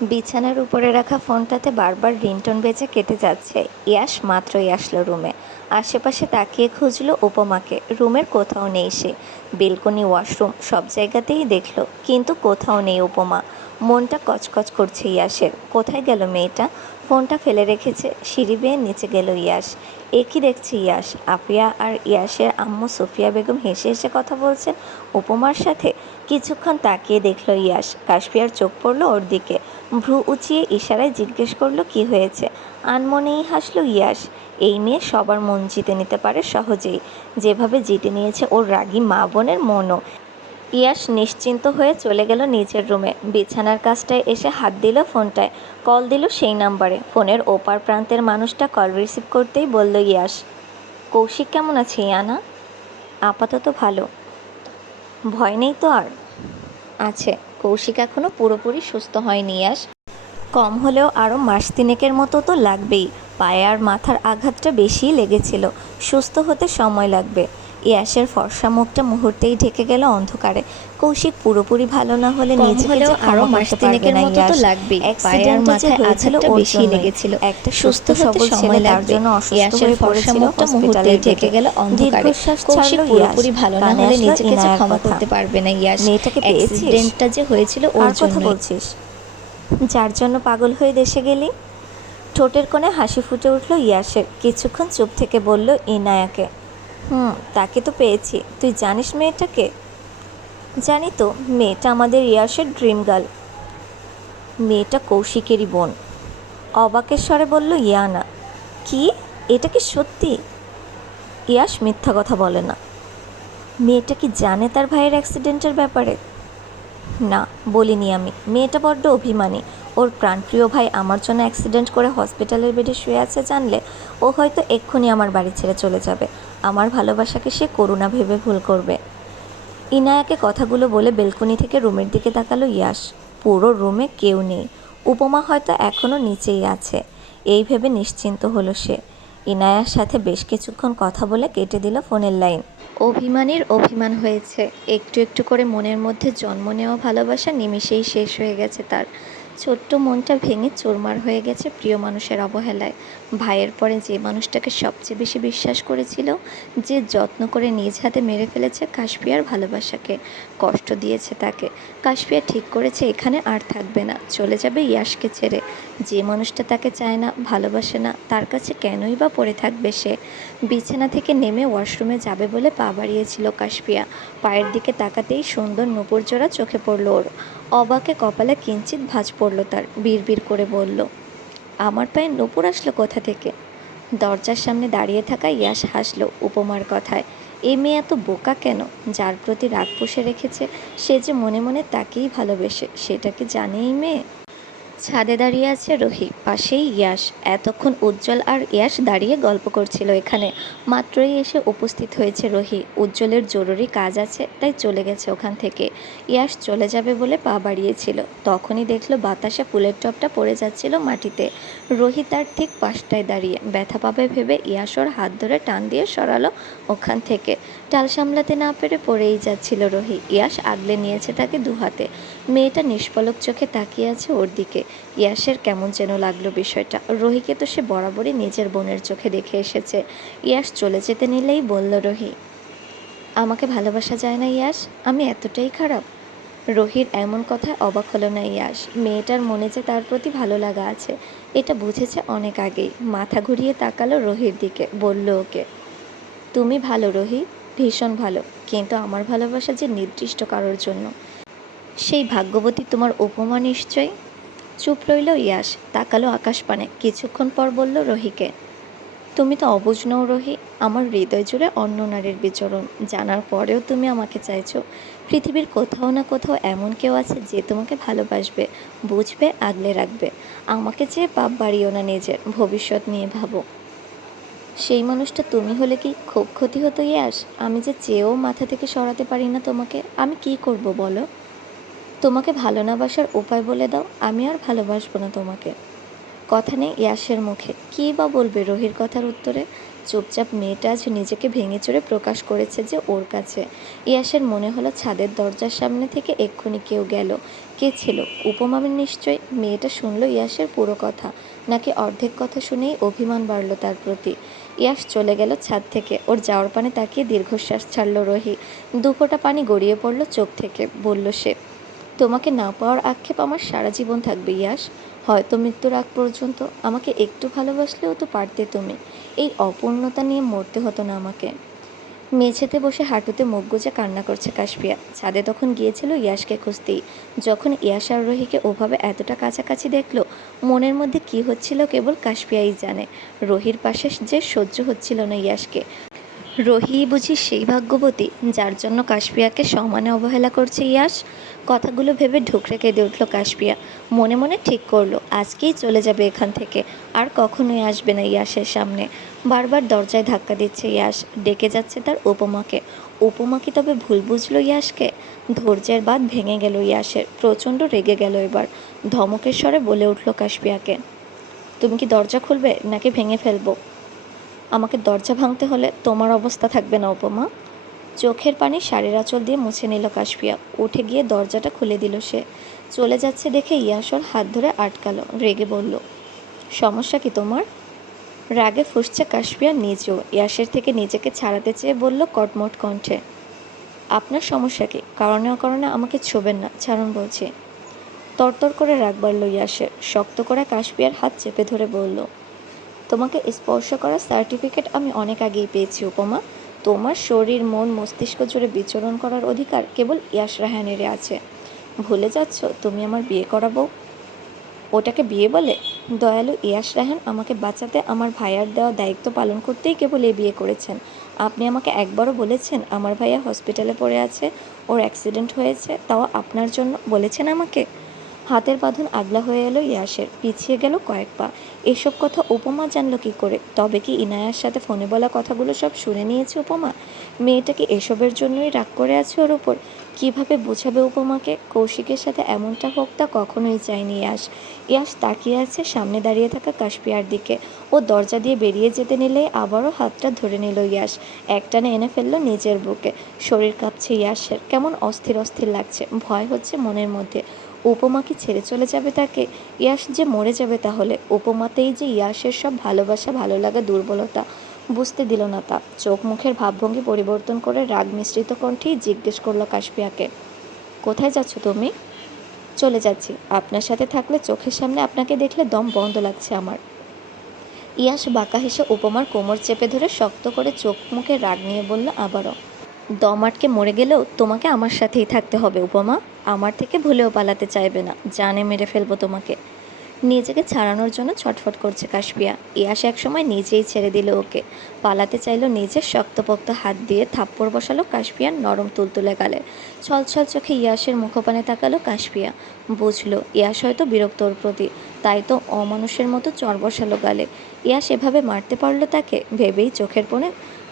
বিছানার উপরে রাখা ফোনটাতে বারবার রিংটোন বেজে কেটে যাচ্ছে। ইয়াশ মাত্রই আসলো রুমে। আশেপাশে তাকিয়ে খুঁজলো উপমাকে, রুমের কোথাও নেই সে। বেলকনি, ওয়াশরুম সব জায়গাতেই দেখলো, কিন্তু কোথাও নেই উপমা। মনটা কচকচ করছে ইয়াশের। কোথায় গেল মেয়েটা? ফোনটা ফেলে রেখেছে, সিঁড়ি বেয়ে নিচে গেল ইয়াশ। এ কি দেখছে ইয়াশ? আফিয়া আর ইয়াশের আম্মু সুফিয়া বেগম হেসে হেসে কথা বলছেন উপমার সাথে। কিছুক্ষণ তাকিয়ে দেখল ইয়াশ। কাশফিয়ার চোখ পড়ল ওর দিকে। ভ্রু উঁচিয়ে ইশারায় জিজ্ঞেস করলো কি হয়েছে। আনমনেই হাসলো ইয়াশ। এই মেয়ে সবার মন জিতে নিতে পারে সহজেই, যেভাবে জিতে নিয়েছে ওর রাগী মা বোনের মনও। ইয়াশ নিশ্চিন্ত হয়ে চলে গেল নিচের রুমে। বিছানার কাছটায় এসে হাত দিল ফোনটায়। কল দিল সেই নাম্বারে। ফোনের ওপার প্রান্তের মানুষটা কল রিসিভ করতেই বলল ইয়াশ, কৌশিক কেমন আছে ইয়ানা? আপাতত ভালো। ভয় নেই তো আর? আছে। কৌশিক এখনও পুরোপুরি সুস্থ হয়নি ইয়াশ। কম হলেও আরও মাস তিনেকের মতো তো লাগবেই। পায়ে আর মাথার আঘাতটা বেশিই লেগেছিল। সুস্থ হতে সময় লাগবে। ইয়াশের ফর্সা মুখটা মুহূর্তেই ঢেকে গেল অন্ধকারে। কৌশিক পুরোপুরি ভালো না হলে নিজেকে যে ক্ষমা করতে পারবে না ইয়াশ। অ্যাক্সিডেন্টটা যে হয়েছিল ওর জন্যই। একটা সুস্থ সবল ছেলে তার জন্য অসুস্থ হয়ে পড়েছিল হসপিটালের বেডে। দীর্ঘশ্বাস ছাড়ল ইয়াশ। কানে আসলো ইনায়ার কথা। মেয়েটাকে পেয়েছিস? কার কথা বলছিস? যার জন্য পাগল হয়ে দেশে গেলি? ঠোঁটের কোণে হাসি ফুটে উঠল ইয়াশের। কিছুক্ষণ চুপ থেকে বলল ইনায়াকে। তাকে তো পেয়েছি। তুই জানিস মেয়েটাকে? জানি তো। মেয়েটা আমাদের ইয়াশের ড্রিম গার্ল। মেয়েটা কৌশিকেরই বোন। অবাকের স্বরে বলল ইয়ানা। কি? এটা কি সত্যি? ইয়াশ মিথ্যা কথা বলে না। মেয়েটা কি জানে তার ভাইয়ের অ্যাক্সিডেন্টের ব্যাপারে? না, বলিনি আমি। মেয়েটা বড্ড অভিমানী। ওর প্রাণপ্রিয় ভাই আমার জন্য অ্যাক্সিডেন্ট করে হসপিটালের বেডে শুয়ে আছে জানলে ও হয়তো এক্ষুনি আমার বাড়ি ছেড়ে চলে যাবে। আমার ভালোবাসাকে সে করুণা ভেবে ভুল করবে। ইনায়াকে কথাগুলো বলে বেলকনি থেকে রুমের দিকে তাকালো ইয়াশ। পুরো রুমে কেউ নেই। উপমা হয়তো এখনও নিচেই আছে। এই ভেবে নিশ্চিন্ত হলো সে। ইনায়ার সাথে বেশ কিছুক্ষণ কথা বলে কেটে দিল ফোনের লাইন। অভিমানীর অভিমান হয়েছে। একটু একটু করে মনের মধ্যে জন্ম নেওয়া ভালোবাসা নিমিষেই শেষ হয়ে গেছে তার। ছোট্ট মনটা ভেঙে চুরমার হয়ে গেছে প্রিয় মানুষের অবহেলায়। ভাইয়ের পরে যে মানুষটাকে সবচেয়ে বেশি বিশ্বাস করেছিল, যে যত্ন করে নিজ হাতে মেরে ফেলেছে কাশফিয়ার ভালোবাসাকে, কষ্ট দিয়েছে তাকে। কাশফিয়া ঠিক করেছে এখানে আর থাকবে না, চলে যাবে ইয়াশকে ছেড়ে। যে মানুষটা তাকে চায় না, ভালোবাসে না, তার কাছে কেনই বা পড়ে থাকবে সে? বিছানা থেকে নেমে ওয়াশরুমে যাবে বলে পা বাড়িয়েছিল কাশফিয়া। পায়ের দিকে তাকাতেই সুন্দর নূপুর জোড়া চোখে পড়ল ওর। অবাকে কপালে কিঞ্চিত ভাঁজ পড়ল তার। বিড়বিড় করে বলল, আমার পায়ে নূপুর আসলো কোথা থেকে? দরজার সামনে দাঁড়িয়ে থাকা ইয়াশ হাসল উপমার কথায়। এ মেয়ে এত বোকা কেন? যার প্রতি রাগ পুষে রেখেছে সে যে মনে মনে তাকেই ভালোবেসে, সেটা কি জানে এই মেয়ে? ছাদে দাঁড়িয়ে আছে রোহি, পাশেই ইয়াশ। এতক্ষণ উজ্জ্বল আর ইয়াশ দাঁড়িয়ে গল্প করছিল এখানে। মাত্রই এসে উপস্থিত হয়েছে রোহি। উজ্জ্বলের জরুরি কাজ আছে, তাই চলে গেছে ওখান থেকে। ইয়াশ চলে যাবে বলে পা বাড়িয়েছিল, তখনই দেখলো বাতাসে ফুলের টপটা পড়ে যাচ্ছিল মাটিতে। রোহি তার ঠিক পাশটায় দাঁড়িয়ে। ব্যথা পাবে ভেবে ইয়াশ ওর হাত ধরে টান দিয়ে সরালো ওখান থেকে। টাল সামলাতে না পেরে পড়েই যাচ্ছিল রোহি। ইয়াশ আগলে নিয়েছে তাকে দুহাতে। মেয়েটা নিষ্পলক চোখে তাকিয়ে আছে ওর দিকে। ইয়াশের কেমন যেন লাগলো বিষয়টা। রোহিকে তো সে বরাবরই নিজের বোনের চোখে দেখে এসেছে। ইয়াশ চলে যেতে নিলেই বলল রোহি, আমাকে ভালোবাসা যায় না ইয়াশ? আমি এতটাই খারাপ? রোহির এমন কথায় অবাক হলো না ইয়াশ। মেয়েটার মনে যে তার প্রতি ভালো লাগা আছে এটা বুঝেছে অনেক আগেই। মাথা ঘুরিয়ে তাকালো রোহির দিকে, বলল ওকে, তুমি ভালো রোহি, ভীষণ ভালো, কিন্তু আমার ভালোবাসা যে নির্দিষ্ট কারোর জন্য। সেই ভাগ্যবতী তোমার উপমা নিশ্চয়ই। চুপ রইল ইয়াশ, তাকালো আকাশপানে। কিছুক্ষণ পর বলল রোহিকে, তুমি তো অবুঝ নও রোহি। আমার হৃদয় জুড়ে অন্য নারীর বিচরণ জানার পরেও তুমি আমাকে চাইছো। পৃথিবীর কোথাও না কোথাও এমন কেউ আছে যে তোমাকে ভালোবাসবে, বুঝবে, আগলে রাখবে। আমাকে চেয়ে পাপ বাড়িও না নিজের, ভবিষ্যৎ নিয়ে ভাবো। সেই মানুষটা তুমি হলে কি খুব ক্ষতি হতো ইয়াশ? আমি যে চেয়েও মাথা থেকে সরাতে পারি না তোমাকে। আমি কি করব বলো? তোমাকে ভালো না বাসার উপায় বলে দাও, আমি আর ভালোবাসবো না তোমাকে। কথা নেই ইয়াশের মুখে। কী বা বলবে রোহির কথার উত্তরে? চুপচাপ মেয়েটা আজ নিজেকে ভেঙে চুরে প্রকাশ করেছে যে ওর কাছে। ইয়াসের মনে হলো ছাদের দরজার সামনে থেকে এক্ষুনি কেউ গেল। কে ছিল? উপমামের নিশ্চয়ই। মেয়েটা শুনল ইয়াসের পুরো কথা, নাকি অর্ধেক কথা শুনেই অভিমান বাড়ল তার প্রতি। ইয়াস চলে গেল ছাদ থেকে। ওর যাওয়ার পানে তাকিয়ে দীর্ঘশ্বাস ছাড়ল রোহি। দুফোঁটা পানি গড়িয়ে পড়ল চোখ থেকে। বলল সে, তোমাকে না পাওয়ার আক্ষেপ আমার সারা জীবন থাকবে ইয়াস। হয়তো মৃত্যুর আগ পর্যন্ত। আমাকে একটু ভালোবাসলেও তো পারতে তুমি। এই অপূর্ণতা নিয়ে মরতে হতো না আমাকে। মেঝেতে বসে হাঁটুতে মুখ গুজে কান্না করছে কাশপিয়া। ছাদে তখন গিয়েছিল ইয়াসকে খুঁজতেই। যখন ইয়াস আর রোহিকে ওভাবে এতটা কাছাকাছি দেখলো, মনের মধ্যে কি হচ্ছিল কেবল কাশপিয়াই জানে। রোহির পাশে যে সহ্য হচ্ছিল না ইয়াসকে। রোহিই বুঝি সেই ভাগ্যবতী যার জন্য কাশপিয়াকে সমানে অবহেলা করছে ইয়াস। কথাগুলো ভেবে ঢুকরে কেঁদে উঠল কাশপিয়া। মনে মনে ঠিক করলো আজকেই চলে যাবে এখান থেকে, আর কখনোই আসবে না ইয়াসের সামনে। বারবার দরজায় ধাক্কা দিচ্ছে ইয়াস, ডেকে যাচ্ছে তার উপমাকে। উপমা কি তবে ভুল বুঝলো ইয়াসকে? ধৈর্যের বাঁধ ভেঙে গেল ইয়াসের। প্রচণ্ড রেগে গেল এবার। ধমকের স্বরে বলে উঠল কাশপিয়াকে, তুমি কি দরজা খুলবে নাকি ভেঙে ফেলবো? আমাকে দরজা ভাঙতে হলে তোমার অবস্থা থাকবে না উপমা। চোখের পানি শাড়ির আঁচল দিয়ে মুছে নিল কাশপিয়া। উঠে গিয়ে দরজাটা খুলে দিল সে। চলে যাচ্ছে দেখে ইয়াস ওর হাত ধরে আটকালো। রেগে বলল, সমস্যা কি তোমার? রাগে ফুঁসছে কাশপিয়া নিজেও। ইয়াসের থেকে নিজেকে ছাড়াতে চেয়ে বলল কটমট কণ্ঠে, আপনার সমস্যা কি? কারণে অকারণে আমাকে ছোবেন না, ছাড়ুন বলছি। তরতর করে রাগ বাড়ল ইয়াসের। শক্ত করে কাশপিয়ার হাত চেপে ধরে বলল, তোমাকে স্পর্শ করার সার্টিফিকেট আমি অনেক আগেই পেয়েছি উপমা। তোমার শরীর মন মস্তিষ্ক জুড়ে বিচরণ করার অধিকার কেবল ইয়াস রাহানেরই আছে। ভুলে যাচ্ছ তুমি আমার বিয়ে করাবো? ওটাকে বিয়ে বলে? দয়ালু ইয়াস রাহান আমাকে বাঁচাতে আমার ভাইয়ার দেওয়া দায়িত্ব পালন করতেই কেবল এই বিয়ে করেছেন। আপনি আমাকে একবারও বলেছেন আমার ভাইয়া হসপিটালে পড়ে আছে, ওর অ্যাক্সিডেন্ট হয়েছে, তাও আপনার জন্য বলেছেন আমাকে? হাতের বাঁধন আগলা হয়ে এলো ইয়াসের। পিছিয়ে গেল কয়েক পা। এসব কথা উপমা জানল কি করে? তবে কি ইনায়ার সাথে ফোনে বলা কথাগুলো সব শুনে নিয়েছে উপমা? মেয়েটা কি এসবের জন্যই রাগ করে আছে ওর ওপর? কিভাবে বোঝাবে উপমাকে? কৌশিকের সাথে এমনটা হোক তা কখনোই চায়নি ইয়াস। ইয়াস তাকিয়ে আছে সামনে দাঁড়িয়ে থাকা কাশপিয়ার দিকে। ও দরজা দিয়ে বেরিয়ে যেতে নিলেই আবারও হাতটা ধরে নিল ইয়াস। একটানে এনে ফেলল নিজের বুকে। শরীর কাঁপছে ইয়াসের। কেমন অস্থির অস্থির লাগছে। ভয় হচ্ছে মনের মধ্যে। উপমা কি ছেড়ে চলে যাবে তাকে? ইয়াস যে মরে যাবে তাহলে। উপমাতেই যে ইয়াসের সব ভালোবাসা, ভালো লাগা, দুর্বলতা বুঝতে দিল না তা। চোখ মুখের ভাবভঙ্গি পরিবর্তন করে রাগ মিশ্রিত কণ্ঠেই জিজ্ঞেস করল কাশপিয়াকে, কোথায় যাচ্ছ তুমি? চলে যাচ্ছি। আপনার সাথে থাকলে চোখের সামনে আপনাকে দেখলে দম বন্ধ লাগছে আমার। ইয়াস বাঁকা হেসে উপমার কোমর চেপে ধরে শক্ত করে চোখ মুখে রাগ নিয়ে বলল আবারও, দম আটকে মরে গেলেও তোমাকে আমার সাথেই থাকতে হবে উপমা। আমার থেকে ভুলেও পালাতে চাইবে না, জানে মেরে ফেলবো তোমাকে। নিজেকে ছাড়ানোর জন্য ছটফট করছে কাশপিয়া। ইয়াস একসময় নিজেই ছেড়ে দিল ওকে। পালাতে চাইল নিজের শক্তপোক্ত হাত দিয়ে। থাপ্পড় বসালো কাশপিয়ার নরম তুলতুলে গালে। ছলছল চোখে ইয়াসের মুখপানে তাকালো কাশপিয়া। বুঝলো ইয়াস হয়তো বিরক্ত ওর প্রতি, তাই তো অমানুষের মতো চর বসালো গালে। ইয়াস এভাবে মারতে পারলো তাকে ভেবেই চোখের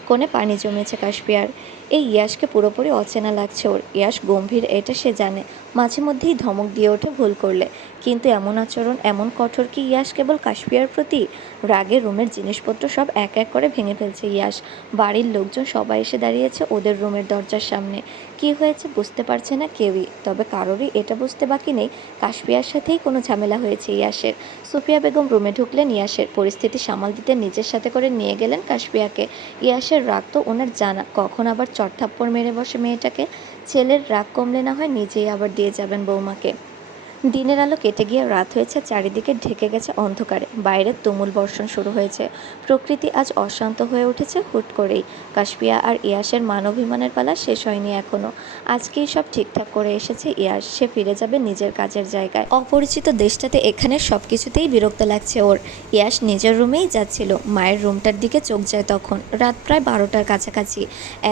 কোণে পানি জমেছে কাশপিয়ার। এই ইয়াসকে পুরোপুরি অচেনা লাগছে ওর। ইয়াস গম্ভীর এটা সে জানে। মাঝে মধ্যেই ধমক দিয়ে ওঠে ভুল করলে। কিন্তু এমন আচরণ, এমন কঠোর কি ইয়াস কেবল কাশপিয়ার প্রতি? রাগে রুমের জিনিসপত্র সব এক এক করে ভেঙে ফেলছে ইয়াস। বাড়ির লোকজন সবাই এসে দাঁড়িয়েছে ওদের রুমের দরজার সামনে। কি হয়েছে বুঝতে পারছে না কেউই। তবে কারোরই এটা বুঝতে বাকি নেই কাশপিয়ার সাথেই কোনো ঝামেলা হয়েছে ইয়াসের। সুফিয়া বেগম রুমে ঢুকলেন ইয়াসের। পরিস্থিতি সামাল দিতে নিজের সাথে করে নিয়ে গেলেন কাশপিয়াকে। ইয়াসের রাগ তো ওনার জানা, কখন আবার চড়থাপ্পড় মেরে বসে মেয়েটাকে। ছেলের রাগ কমলে না হয় নিজেই আবার দিয়ে যাবেন বৌমাকে। দিনের আলো কেটে গিয়ে রাত হয়েছে। চারিদিকে ঢেকে গেছে অন্ধকারে। বাইরে তুমুল বর্ষণ শুরু হয়েছে। প্রকৃতি আজ অশান্ত হয়ে উঠেছে হুট করেই। কাশপিয়া আর ইয়াসের মানবাভিমানের পালা শেষ হয়নি এখনো। আজকেই সব ঠিকঠাক করে এসেছে ইয়াস। সে ফিরে যাবে নিজের কাজের জায়গায়। অপরিচিত দেশটাতে এখানে সব কিছুতেই বিরক্ত লাগছে ওর। ইয়াস নিজের রুমেই যাচ্ছিল। মায়ের রুমটার দিকে চোখ যায় তখন। রাত প্রায় 12টার কাছাকাছি।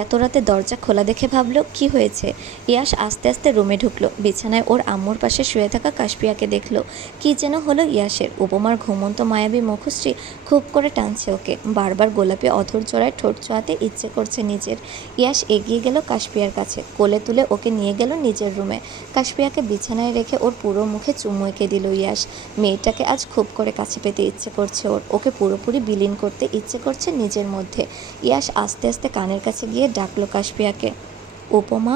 এত রাতে দরজা খোলা দেখে ভাবলো কি হয়েছে। ইয়াস আস্তে আস্তে রুমে ঢুকলো। বিছানায় ওর আম্মুর পাশে শুয়ে থাকা কাশপিয়াকে দেখলো। কি যেন হলো ইয়াসের। উপমার ঘুমন্ত মায়াবী মুখশ্রী খুব করে টানছে ওকে। বারবার গোলাপি অধর জোড়ায় ঠোঁট ছোঁয়াতে ইচ্ছে করছে নিজের। ইয়াস এগিয়ে গেল কাশপিয়ার কাছে, কোলে তুলে ওকে নিয়ে গেল নিজের রুমে। কাশপিয়াকে বিছানায় রেখে ওর পুরো মুখে চুমু এঁকে দিল ইয়াস। মেয়েটাকে আজ খুব করে কাছে পেতে ইচ্ছে করছে ওর। ওকে পুরোপুরি বিলীন করতে ইচ্ছে করছে নিজের মধ্যে। ইয়াস আস্তে আস্তে কানের কাছে গিয়ে ডাকলো কাশপিয়াকে, উপমা।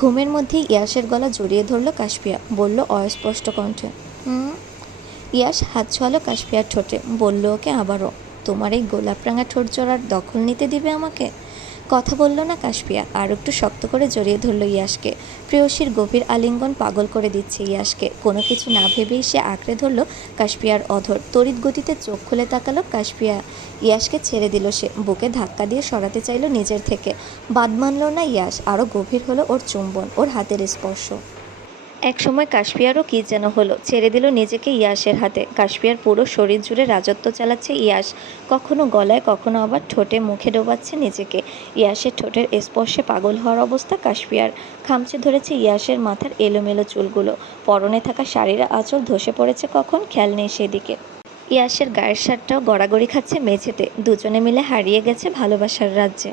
ঘুমের মধ্যেই ইয়াসের গলা জড়িয়ে ধরল কাশপিয়া, বলল অস্পষ্ট কণ্ঠে, হুম। ইয়াস হাত ছোঁয়ালো কাশপিয়ার ঠোঁটে, বলল ওকে আবারও, তোমার এই গোলাপ রাঙা ঠোঁট জোড়ার দখল নিতে দিবে আমাকে? কথা বলল না কাশপিয়া, আর একটু শক্ত করে জড়িয়ে ধরল ইয়াসকে। প্রেয়সীর গভীর আলিঙ্গন পাগল করে দিচ্ছে ইয়াসকে। কোনো কিছু না ভেবেই সে আঁকড়ে ধরল কাশপিয়ার অধর। তড়িৎ গতিতে চোখ খুলে তাকালো কাশপিয়া। ইয়াসকে ছেড়ে দিল সে, বুকে ধাক্কা দিয়ে সরাতে চাইল নিজের থেকে। বাদ মানল না ইয়াস। আরও গভীর হলো ওর চুম্বন, ওর হাতের স্পর্শ। একসময় কাশপিয়ারও কী যেন হলো, ছেড়ে দিল নিজেকে ইয়াসের হাতে। কাশপিয়ার পুরো শরীর জুড়ে রাজত্ব চালাচ্ছে ইয়াস। কখনো গলায়, কখনো আবার ঠোঁটে মুখে ডোবাচ্ছে নিজেকে। ইয়াসের ঠোঁটের স্পর্শে পাগল হওয়ার অবস্থা কাশপিয়ার। খামচে ধরেছে ইয়াসের মাথার এলোমেলো চুলগুলো। পরনে থাকা শাড়ির আঁচল ধসে পড়েছে কখন, খেয়াল নেই সেদিকে। ইয়াসের গায়ের শার্টটাও গড়াগড়ি খাচ্ছে মেঝেতে। দুজনে মিলে হারিয়ে গেছে ভালোবাসার রাজ্যে।